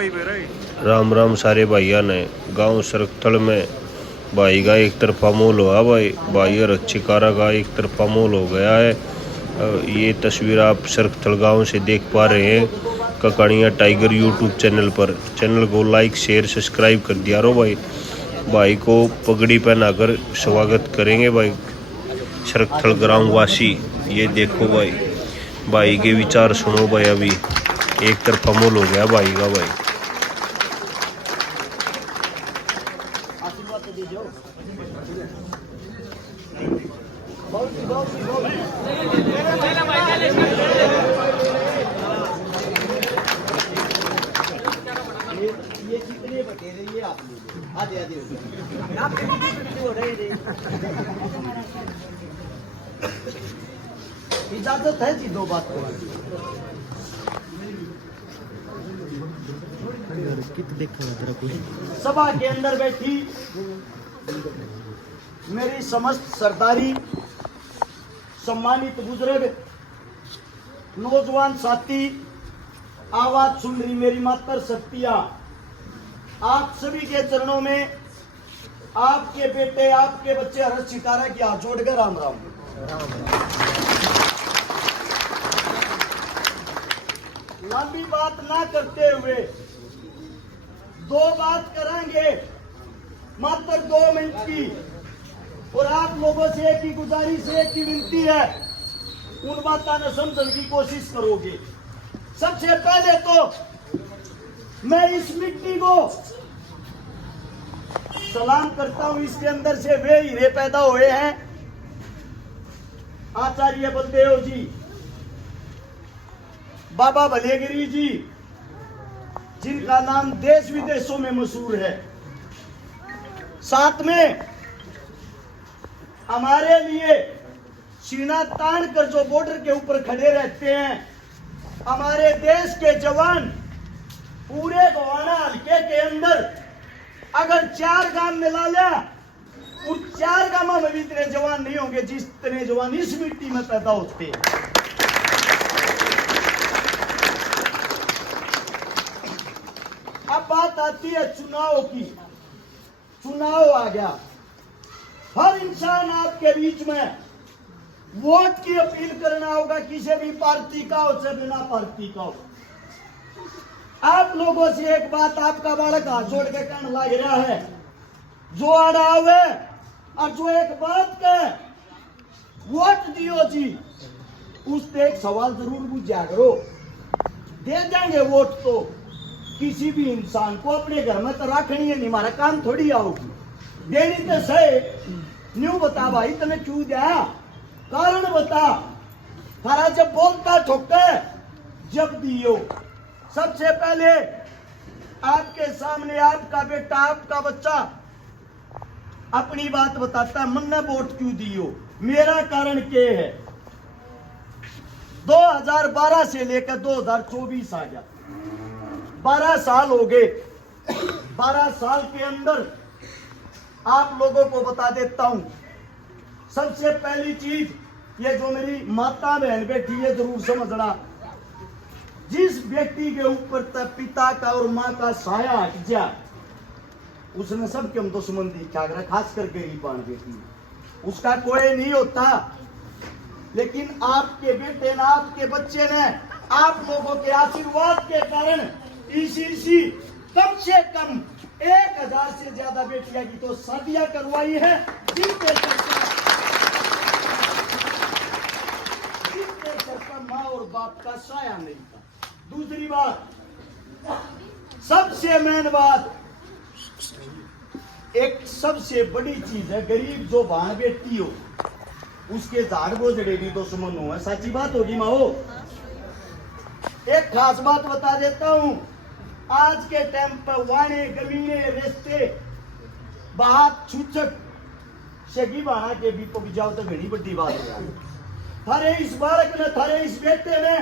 राम राम सारे भाइया ने गांव सरकथल में भाई का एक तरफा मोल हुआ भाई और चिकारा का एक तरफा मोल हो गया है। ये तस्वीर आप सरकथल गांव से देख पा रहे हैं ककानिया टाइगर यूट्यूब चैनल पर। चैनल को लाइक शेयर सब्सक्राइब कर दिया रो भाई। भाई को पगड़ी पहनाकर स्वागत करेंगे भाई सरकथल ग्रामवासी। ये देखो भाई के विचार सुनो भाई। अभी एक तरफा मोल हो गया भाई का भाई। ये कितने बटे रही है आप लोग? आधे आधे हो रहे इजाजत है जी दो बात को। सभा के अंदर बैठी मेरी समस्त सरदारी सम्मानित बुजुर्ग नौजवान साथी, आवाज सुन रही मेरी मातर शक्तियां, आप सभी के चरणों में आपके बेटे आपके बच्चे हर्ष चिकारा की हाथ जोड़कर राम राम। लंबी बात ना करते हुए दो बात करेंगे मात्र 2 मिनट की, और आप लोगों से एक ही गुजारिश है, एक ही विनती है, उन बातों ने समझने की कोशिश करोगे। सबसे पहले तो मैं इस मिट्टी को सलाम करता हूं। इसके अंदर से वे हीरे पैदा हुए हैं आचार्य बलदेव जी, बाबा भलेगिरी जी, जिनका नाम देश विदेशों में मशहूर है। साथ में हमारे लिए सीना तान कर जो बॉर्डर के ऊपर खड़े रहते हैं हमारे देश के जवान। पूरे गोवाना हल्के के अंदर अगर 4 गांव मिला लिया, उन 4 गांवों में भी इतने जवान नहीं होंगे जितने जवान इस मिट्टी में पैदा होते हैं। अब बात आती है चुनाव की। चुनाव आ गया, हर इंसान आपके बीच में वोट की अपील करना होगा, किसी भी पार्टी का हो चाहे बिना पार्टी का हो। आप लोगों से एक बात आपका बालक हाथ जोड़ के कहने लग रहा है, जो आड़ा हुए और जो एक बात कहे वोट दियो जी, उससे एक सवाल जरूर पूछा करो। दे देंगे वोट तो किसी भी इंसान को अपने घर में तो रखनी है, नहीं हमारा काम थोड़ी आओगी देनी तो सही। न्यू बता भाई तने क्यों दिया, कारण बता। थारा जब बोलता ठोके जब दियो। सबसे पहले आपके सामने आपका बेटा आपका बच्चा अपनी बात बताता है, मन ने वोट क्यों दियो, मेरा कारण क्या है। 2012 से लेकर 2024 आ गया, 12 साल हो गए। 12 साल के अंदर आप लोगों को बता देता हूं। सबसे पहली चीज, ये जो मेरी माता बहन बैठी है जरूर समझना, जिस व्यक्ति के ऊपर पिता का और माँ का साया हट जाए उसने सबके हम दुश्मन दिखा कर, खासकर गरीबान बेटी, उसका कोई नहीं होता। लेकिन आपके बेटे ने आपके बच्चे ने आप लोगों के आशीर्वाद के कारण इसी कम से कम 1000 से ज्यादा बेटियां की तो शादियां करवाई है, जिनके सर पर माँ और बाप का साया नहीं था। दूसरी बात, सबसे मेन बात, एक सबसे बड़ी चीज है, गरीब जो भान बेटी हो उसके झाड़ बोझड़े भी दुश्मन हो। सच्ची बात होगी माओ। एक खास बात बता देता हूं, आज के टाइम पर वाणे गमीने रिश्ते बात छुचक सगी बाणा के भी पक जाओ तो बड़ी बड़ी बात है। थारे इस बालक ने, थारे इस बेटे ने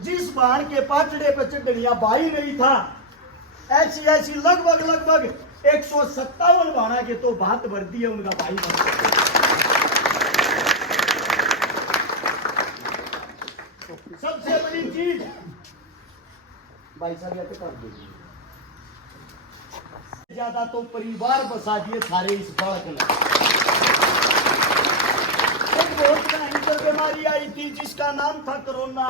जिस बाण के पाचड़े पर चढ़िया भाई नहीं था, ऐसी लगभग 157 बाणा के तो बात भर दी है उनका भाई। सबसे बड़ी चीज भाई साहब ये तो कर दीजिए। ज्यादा तो परिवार बसा दिए सारे इस बालक ने। एक बहुत भयंकर बीमारी आई थी जिसका नाम था कोरोना।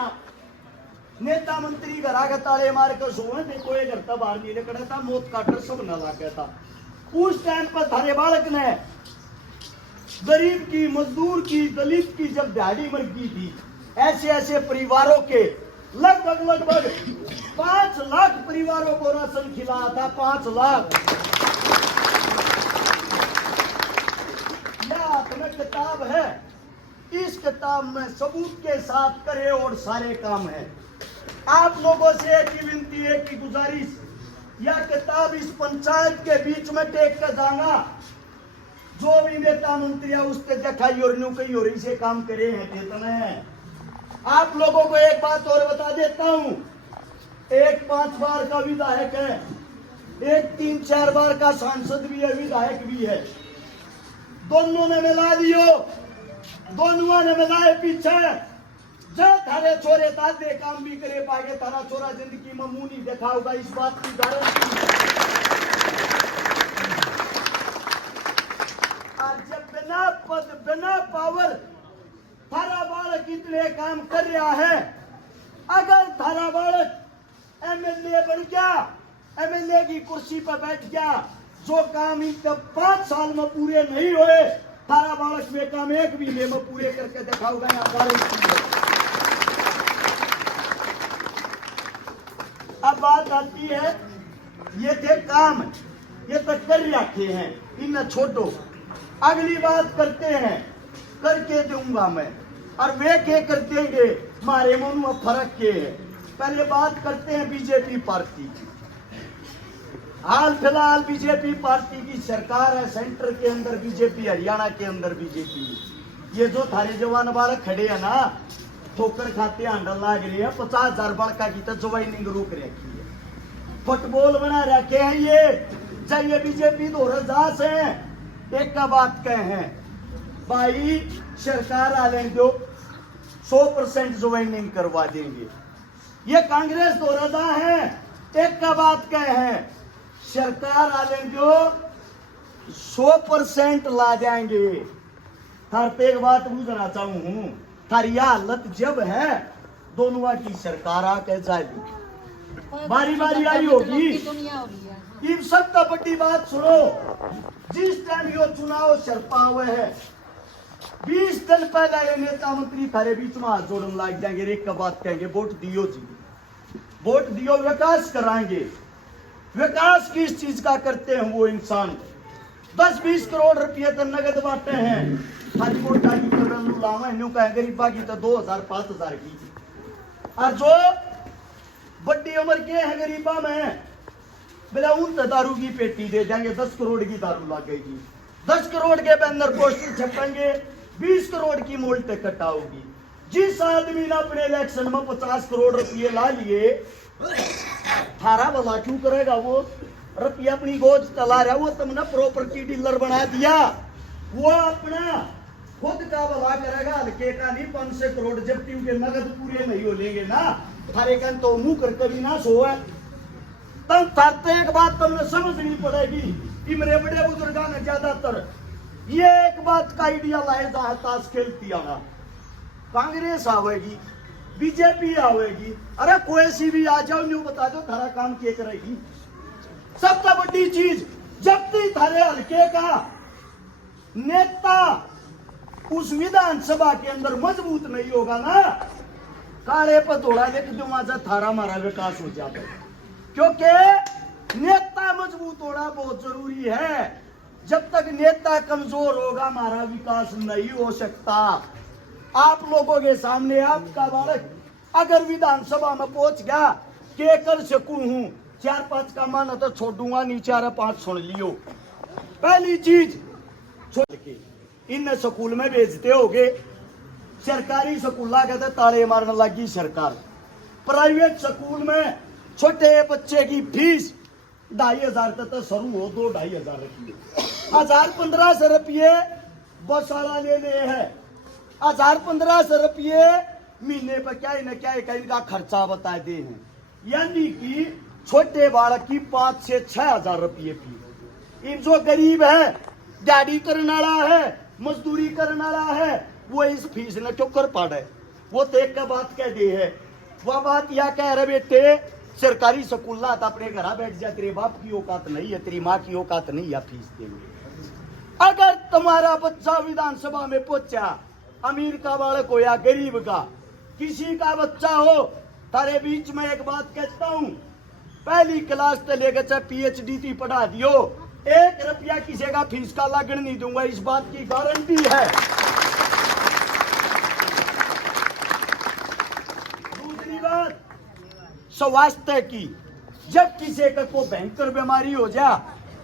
नेता मंत्री घरा का ताले मार कर सोए थे, कोई घर का बाहर नहीं निकला था, मौत का डर सब न लग गया था। उस टाइम पर थारे बालक ने गरीब की, मजदूर की, दलित की जब दिहाड़ी मर गई थी, ऐसे ऐसे परिवारों के लगभग 5 लाख परिवारों को राशन खिलाया था। 5 लाख। यह हाथ में किताब है, इस किताब में सबूत के साथ करे और सारे काम है। आप लोगों से एक ही विनती है कि गुजारिश, यह किताब इस पंचायत के बीच में टेक कर जाना। जो भी नेता मंत्री है उसके देखा योरनू कई और से काम करे हैं देता है। आप लोगों को एक बात और बता देता हूं, एक 5 बार का विधायक है, एक 3-4 बार का सांसद भी है, विधायक भी है। दोनों ने मिला दियो, दोनों ने मिलाए पीछे। जब थारे छोरे दादे काम भी करे पाएंगे, थारा छोरा जिंदगी में मुंह नहीं देखा होगा, इस बात की गारंटी। और जब बिना पद बिना पावर थारा बालक इतने काम कर रहा है, अगर थारा बालक एमएलए बन गया, एमएलए की कुर्सी पर बैठ गया, जो काम इनके 5 साल में पूरे नहीं हुए, थारा बालक में काम 1 महीने में पूरे करके दिखाऊंगा। अब बात आती है, ये थे काम, ये तो कर रखे हैं, इन छोटो। अगली बात करते हैं, करके दूंगा मैं, और वे के कर देंगे, मारे मन में फर्क के है। पहले बात करते हैं बीजेपी पार्टी की। हाल फिलहाल बीजेपी पार्टी की सरकार है, सेंटर के अंदर बीजेपी, हरियाणा के अंदर बीजेपी। ये जो थारे जवान बालक खड़े है ना, ठोकर खाते हांडल लाग रहे हैं, 50,000 बड़का की तो ज्वाइनिंग रोक रखी है, फुटबॉल बना रखे हैं। ये चाहिए बीजेपी तो रजास है। एक का बात कहे हैं भाई, सरकार आने दो, 100% ज्वाइनिंग करवा देंगे। ये कांग्रेस तो रजा है। एक का बात कहे हैं, सरकार आने दो, 100% ला जाएंगे। थार पे एक बात पूछना चाहूं हूं, थारी हालत जब है, दोनों की सरकार आके जाएगी, बारी बारी आई होगी। इन सबका बड़ी बात सुनो, जिस टाइम यो चुनाव सरपा हुए है, 20 दिन पहले ये नेता मंत्री थारे बीच में हाथ जोड़ने लग जाएंगे। एक का बात कहेंगे, वोट दियो जी, वोट दियो, विकास कराएंगे। विकास किस चीज का करते हैं वो इंसान? 10-20 करोड़ रुपये तो नगद बांटे हैं। हरी वोटा की गरीबा की तो 2,000-5,000 की। और जो बड़ी उम्र के हैं गरीबा में, बोले उन तो दारू की पेटी दे देंगे, 10 करोड़ की दारू लगेगी, 10 करोड़ के बैनर पोस्टर छपेंगे, 20 करोड़ की मोल टिकट आओगी। जिस आदमी ने अपने इलेक्शन में 50 करोड़ रुपये ला लिए, थारा भला क्यों करेगा? वो रुपया अपनी गोद चला रहा, वो तुमने प्रॉपर्टी डीलर बना दिया, वो अपना खुद का भला करेगा, हल्के का नहीं। 500 करोड़ जब उनके नगद पूरे नहीं हो लेंगे ना, थारे का तो मुंह कर कभी ना सोए। तब थारते एक बात तुमने समझनी पड़ेगी कि मेरे बड़े बुजुर्गों ने ज्यादातर ये एक बात का आइडिया लाए, जहां ताश खेलती आना, कांग्रेस आवेगी, बीजेपी आवेगी, अरे कोई सी भी आ जाओ, न्यू बता दो थारा काम क्या करेगी। सबसे बड़ी चीज, जब तक थारे हल्के का नेता उस विधानसभा के अंदर मजबूत नहीं होगा ना, काले पर थोड़ा देख दो, वहां थारा मारा विकास हो जाता है। क्योंकि नेता मजबूत होना बहुत जरूरी है। जब तक नेता कमजोर होगा, हमारा विकास नहीं हो सकता। आप लोगों के सामने आपका बालक अगर विधानसभा में पहुंच गया, के कर सकूं हूं, 4-5 का माना तो छोड़ूंगा नहीं, 4-5 सुन लियो। पहली चीज, छोड़ के इन स्कूल में भेजते होगे, सरकारी स्कूल कहते ताले मारने लगी सरकार। प्राइवेट स्कूल में छोटे बच्चे की फीस 2,500 तक तो शुरू हो, 2-2,500 रुपये, 1,000-1,500 रुपये बस वाला लेने हैं, 1,000-1,500 रुपये महीने पर क्या न क्या इनका खर्चा बता दे हैं। यानी कि छोटे बालक की 5 से 6 हजार रुपये फीस। इन जो गरीब है, दिहाड़ी करने वाला है, मजदूरी करने वाला है, वो इस फीस ने क्यों कर पाड़े। वो तो एक का बात कह दी है, वह बात या कह रहे बेटे सरकारी स्कूल तो अपने घर बैठ जा, तेरे बाप की औकात नहीं है, तेरी माँ की औकात नहीं है फीस देंगे। अगर तुम्हारा बच्चा विधानसभा में पहुंचा, अमीर का बालक हो या गरीब का, किसी का बच्चा हो, तारे बीच में एक बात कहता हूं, पहली क्लास से लेकर चाहे PhD तक पढ़ा दियो, 1 रुपया किसी का फीस का लगन नहीं दूंगा, इस बात की गारंटी है। दूसरी बात स्वास्थ्य की, जब किसी का कोई भयंकर बीमारी हो जा,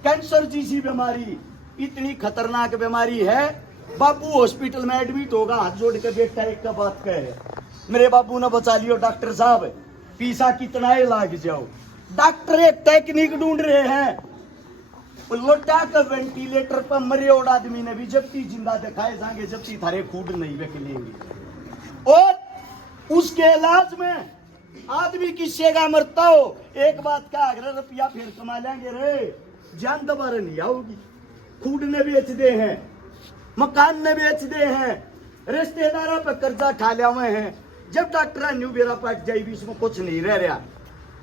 कैंसर जैसी बीमारी, इतनी खतरनाक बीमारी है, बाबू हॉस्पिटल में एडमिट होगा, हाथ जोड़ के बेटा एक का बात कहे, मेरे बाबू ने बचा लियो डॉक्टर साहब, पीसा कितना ही लाग जाओ। डॉक्टर एक टेक्निक ढूंढ रहे हैं, लोटा का वेंटिलेटर पर मरे और आदमी ने भी जब ती जिंदा दिखाए जाएंगे, जब ती थारे खूड नहीं निकलेंगे। और उसके इलाज में आदमी किससे का मरता हो, एक बात का 11 रुपया फिर कमा लेंगे रे, जान दोबारा नहीं आओगी। खूड ने बेच दे हैं, मकान ने बेच दे हैं, रिश्तेदारों पर कर्जा खा लिया हुए हैं, जब डॉक्टर न्यू बेरा पाट जाए भी इसमें कुछ नहीं रह रहा,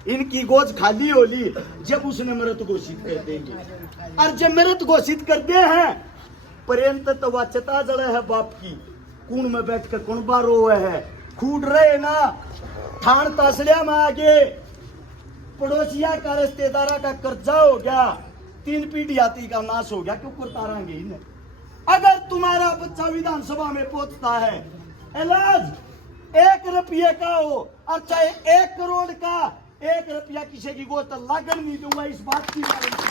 इनकी गोज खाली होली, जब उसने मृत घोषित कर देंगे। और जब मृत घोषित कर दे हैं, पर्यंत तो वह चता जड़े है बाप की, कूण में बैठ कर कौन बार रोए है, खूड रहे ना, थान तासलिया में आगे पड़ोसिया का रिश्तेदारा का कर्जा हो गया, 3 पीढ़ी जाति का नाश हो गया, क्यों करतारांगे इन्हें। अगर तुम्हारा बच्चा विधानसभा में पहुंचता है, इलाज 1 रुपये का हो और चाहे 1 करोड़ का, 1 रुपया किसी की गोश्त लागन नहीं दूंगा, इस बात की गारंटी।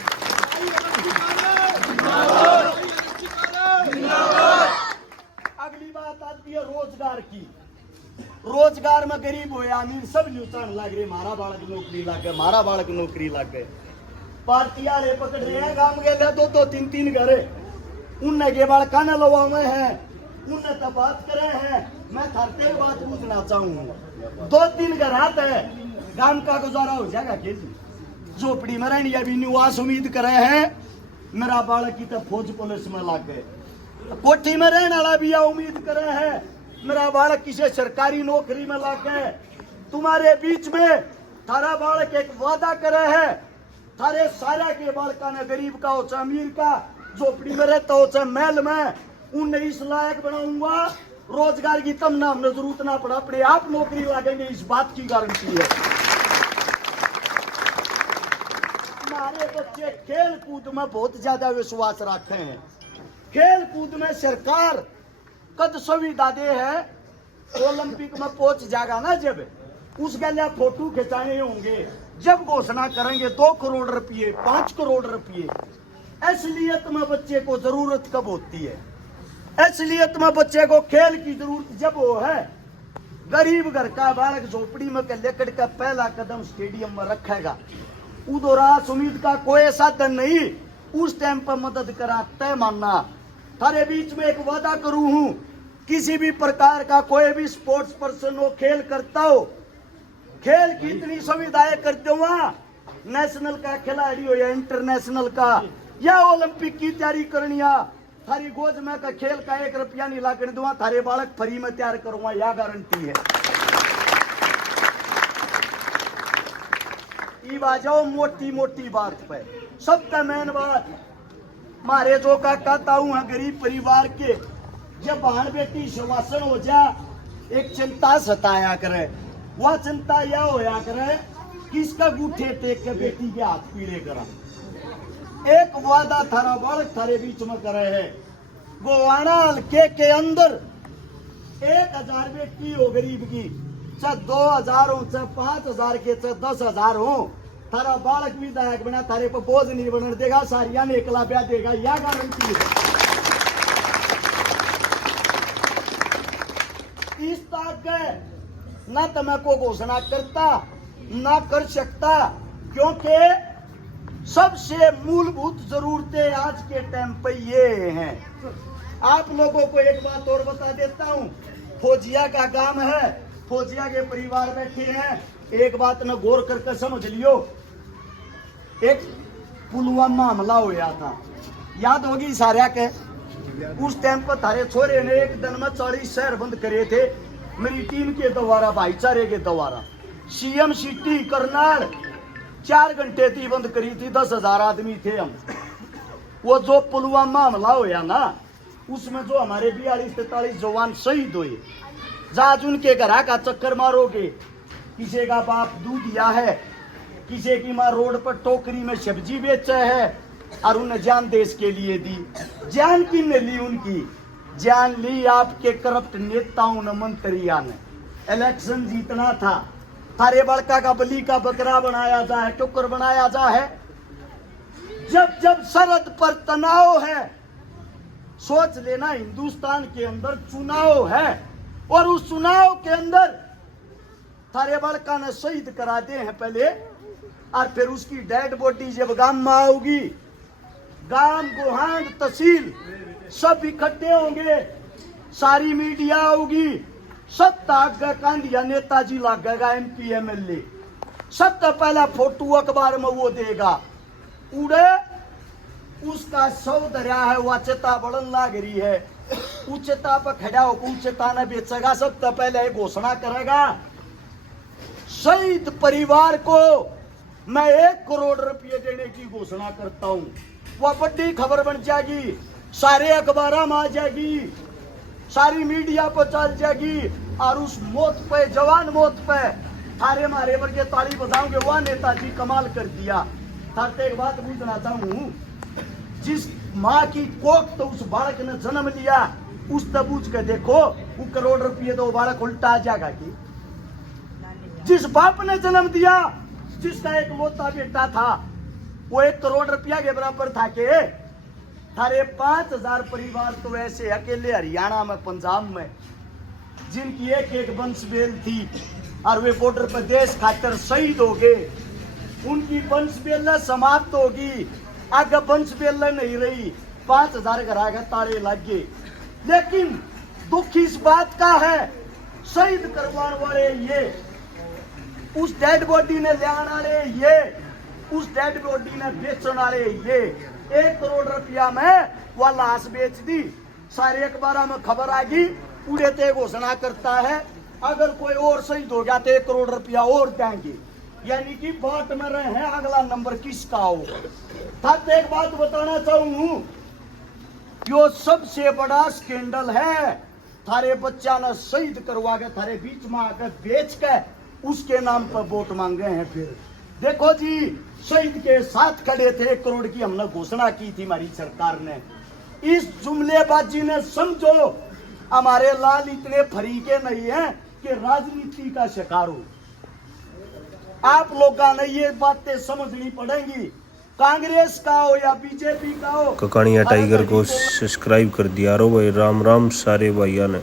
अगली बात आती है रोजगार की। रोजगार में गरीब हो या अमीर सब लूटन लग रहे, मारा बालक नौकरी लग गए, मारा बालक नौकरी लग गए। पार्टियां रे पकड़ रहे हैं, गांव गए 2-2 3-3 घरे, उनने के बालका ने लवाए हैं, उनने तो बात करे हैं। मैं थरते बात पूछना चाहूंगा, 2-3 घर आते हैं, गांव का गुजारा हो जाएगा कैसे? झोपड़ी में रहनी अभी निवास उम्मीद करे हैं, मेरा बालक की तो फौज पुलिस में लग गए। कोठी में रहने वाला भी उम्मीद करे है, मेरा बालक किसी सरकारी नौकरी में लग गए। तुम्हारे बीच में थारा बालक एक वादा करे है, थारे सारा के बालका ने गरीब का हो चाहे अमीर का, झोपड़ी में रहता हो चाहे महल में, उन्हें इस लायक बनाऊंगा, रोजगार की तमन्ना हमने जरूरत ना पड़ा, अपने आप नौकरी लागेंगे, इस बात की गारंटी है। हमारे बच्चे खेल कूद में बहुत ज्यादा विश्वास रखते हैं, खेल कूद में सरकार कद सुविधा दे है, ओलंपिक में पहुंच जाएगा ना, जब उसके लिए फोटो खिंचाए होंगे, जब घोषणा करेंगे 2 करोड़ रुपये 5 करोड़ रुपये। असलियत में बच्चे को जरूरत कब होती है? असलियत में बच्चे को खेल की जरूरत जब वो है, गरीब घर का बालक झोपड़ी में लेकर का पहला कदम स्टेडियम में रखेगा, उदोरास उम्मीद का कोई साधन नहीं, उस टाइम पर मदद करा तय मानना। थारे बीच में एक वादा करूं हूं, किसी भी प्रकार का कोई भी स्पोर्ट्स पर्सन हो, खेल करता हो, खेल की इतनी सुविधाएं कर दूंगा, नेशनल का खिलाड़ी हो या इंटरनेशनल का या ओलंपिक की तैयारी करनी है, थारी गोद में का खेल का 1 रुपया नहीं ला कर दूंगा, थारे बालक फ्री में तैयार करूंगा, यह गारंटी है। आ जाओ मोटी मोटी बात पे, सबका मेन बात, मारे जो का कहता हूं गरीब परिवार के, जब बहन बेटी सुवासन हो जा, एक चिंता सताया करे, वह चिंता यह होया करे किसका गुठे टेक के बेटी के हाथ पीड़े करा। एक वादा थारा बालक थारे बीच में करे है, गोवाना हल्के के अंदर 1000 बेटी हो गरीब की, चाहे 2000 हो, चाहे 5000 के, चाहे 10,000 हो, थारा बालक विधायक बना, थारे पर बोझ नहीं बनने देगा, सारिया ने एकला ब्याह देगा, यह गारंटी है। इस तक ना तो मैं को घोषणा करता ना कर सकता, क्योंकि सबसे मूलभूत जरूरतें आज के टाइम पे ये हैं। आप लोगों को एक बात और बता देता हूं, फौजिया का काम है, फौजिया के परिवार बैठे हैं, एक बात न गौर करके समझ लियो, एक पुलवामा हमला होया था, याद होगी सारा के। उस टाइम पर थारे छोरे ने एक दिन में 40 शहर बंद करे थे मेरी टीम के द्वारा, भाईचारे के द्वारा। सीएम सिटी करनाल 4 घंटे थी बंद करी थी, 10,000 आदमी थे हम। वो जो पुलवामा हमला होया ना, उसमें जो हमारे 42-43 जवान शहीद हुए, आज उनके घर का चक्कर मारोगे, किसी का बाप दूध दिया है, किसी की माँ रोड पर टोकरी में सब्जी बेचा है, और उन्हें जान देश के लिए दी। जान किन ली? उनकी जान ली आपके करप्ट नेताओं ने, मंत्रियों ने। इलेक्शन जीतना था, थारे बड़का का बलि का बकरा बनाया जाए, टुकर बनाया जाए। जब जब सरहद पर तनाव है, सोच लेना हिंदुस्तान के अंदर चुनाव है, और उस चुनाव के अंदर थारे बड़का ने शहीद करा दे हैं पहले, और फिर उसकी डेड बॉडी जब गांव में आओगी, गांव गुहांड तहसील सब इकट्ठे होंगे, सारी मीडिया होगी, सब ताक कांडिया नेताजी लगेगा, MP MLA सबसे पहला फोटो अखबार में वो देगा। उड़े उसका सौ दरिया है, वाचता बढ़न लाग रही है, उच्चता पर खड़ा होकर उच्चता ने बेचेगा, सबसे पहले घोषणा करेगा। शहीद परिवार को मैं 1 करोड़ रुपये देने की घोषणा करता हूं। वह बड़ी खबर बन जाएगी, सारे अखबार में आ जाएगी, सारी मीडिया पर चल जाएगी, और उस मौत पे, जवान मौत पे थारे मारे वर्गे ताली बजाओगे, वह नेताजी कमाल कर दिया। थारे एक बात पूछना चाहूं, जिस माँ की कोख तो उस बालक ने जन्म लिया, उस तब पूछ के देखो, वो करोड़ रुपये तो बालक उल्टा आ जाएगा कि? जिस बाप ने जन्म दिया, जिसका एक लौता बेटा था, वो 1 करोड़ रुपया के बराबर था के? थारे 5,000 परिवार तो ऐसे अकेले हरियाणा में, पंजाब में, जिनकी एक वंश बेल थी, और वे बॉर्डर पर देश खातर शहीद हो गए। उनकी वंश बेल समाप्त होगी, आगे वंश बेल नहीं रही, 5,000 घर के ताले लग गए। लेकिन दुख इस बात का है, शहीद करवाने वाले ये, उस डेड बॉडी ने ले आने वाले ये, उस डेड बॉडी ने बेचने वाले ये। 1 करोड़ रुपया में वह लाश बेच दी, सारे अखबार में खबर आ गई, पूरे ते घोषणा करता है अगर कोई और शहीद हो गया तो 1 करोड़ रुपया और देंगे। यानी कि बाट में रहे हैं, अगला नंबर किसका हो। तो एक बात बताना चाहूं, यो सबसे बड़ा स्कैंडल है। थारे बच्चा ने शहीद करवा के थारे बीच में आकर बेच के उसके नाम पर वोट मांगे हैं। फिर देखो जी, शहीद के साथ खड़े थे, 1 करोड़ की हमने घोषणा की थी हमारी सरकार ने। इस जुमलेबाजी ने समझो हमारे लाल इतने फरीके नहीं हैं कि राजनीति का शिकार हो। आप लोगों ने ये बातें समझनी पड़ेंगी, कांग्रेस का हो या बीजेपी का हो। ककानिया टाइगर को सब्सक्राइब कर दिया रो भाई। राम राम सारे भाइया ने।